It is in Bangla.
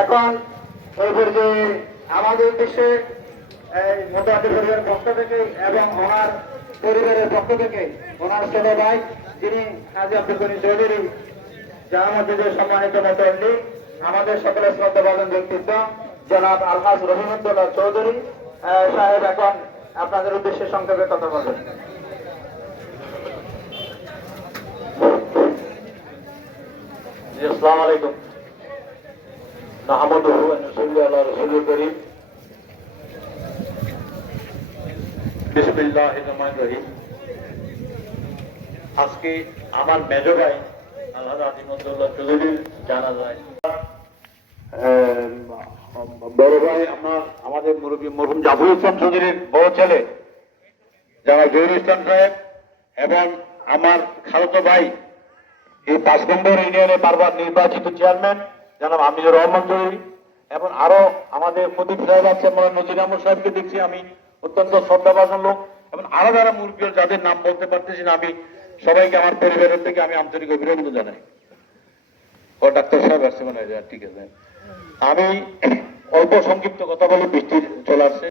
এখন এই পর্যায়ে আমাদের উদ্দেশ্যে এই মোটামুটি পরিবারের পক্ষ থেকে এবং ওনার পরিবারের পক্ষ থেকে ওনার ছোট ভাই যিনি হাজী আব্দুল গনি চৌধুরী জামাতের সম্মানিত মুতওয়াল্লি আমাদের সকলের শ্রদ্ধাভাজন ব্যক্তিত্ব জনাব আলহাজ রহিমুদ্দৌলা চৌধুরী সাহেব এখন আপনাদের উদ্দেশ্যে সংক্ষেপে কথা বলবেন। আসসালামু আলাইকুম। নাহমাদুহু ওয়া নুসাল্লি আলা রাসূলিল কারীম। বিসমিল্লাহির রহমানির রহিম। আজকে আমার মেজ ভাই আলহাজ আজিমুদ্দৌলা চৌধুরীর জানাজায় বড় ভাই আমাদের মুরব্বী মরহুম জাফর ইসলাম চৌধুরীর বড় ছেলে যারা জহিরুল ইসলাম সাহেব এবং আমার খালাতো ভাই এই ৫ নম্বর ইউনিয়নে বারবার নির্বাচিত চেয়ারম্যান জনাব আমিনুর রহমান চৌধুরী এবং আরো আমাদের প্রদীপ সাহেব আছে, নজির আহমদ সাহেবকে দেখছি আমি অত্যন্ত শ্রদ্ধাভাজন লোক এবং আরো যারা মুরব্বী যাদের নাম বলতে পারতেছি না আমি সবাইকে আমার পরিবারের থেকে আমি আন্তরিক অভিনন্দন জানাই। ও ডাক্তার সাহেব আসছে মানে ঠিক আছে। আমি অল্প সংক্ষিপ্ত কথা বলে বৃষ্টি চলে আসছে।